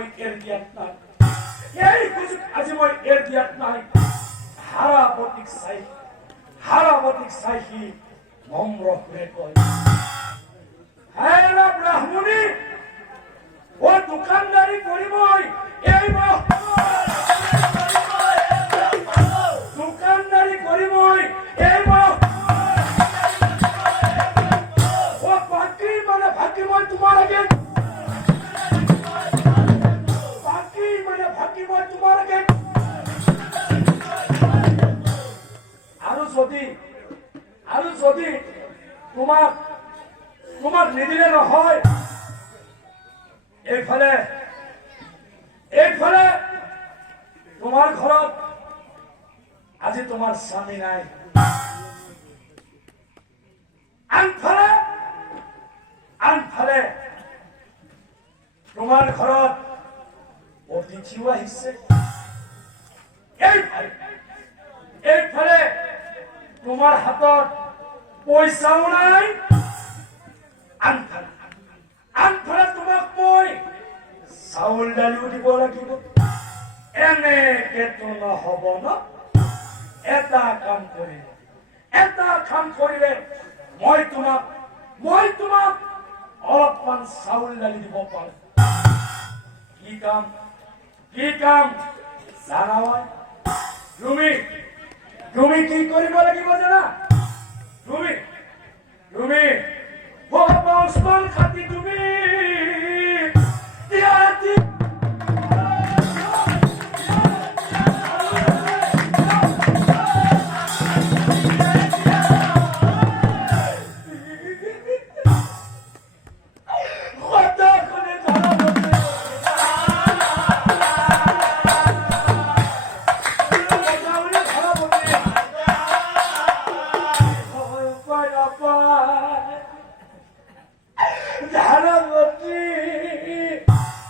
মই এৰ দিয়াত নাই, এই সুযোগ আজি মই এৰ দিয়াত নাই। হাৰাৱতীক চাই সি নম্ৰ সুৰে কয়, হে ব্ৰাহ্মণী, ও দোকানদাৰী কৰি মই এই দোকানদাৰী কৰি মই এই বাকী মই তোমাৰ আগে আৰু যদি তোমাক নিদিলে নহয়, এইফালে তোমাৰ ঘৰত আজি তোমাৰ স্বামী নাই, আনফালে তোমাৰ ঘৰত অতিথিও আহিছে, এইফালে তোমাৰ হাতত পইচাও নাই, আনফালে তোমাক মই চাউল দালিও দিব লাগিব। এনেকেতো নহব ন। এটা কাম কৰিলে মই তোমাক অলপমান চাউল দালি দিব পাৰো। কি কাম জানা? তুমি কি কৰিব লাগিব জানা? তুমি খাতি তুমি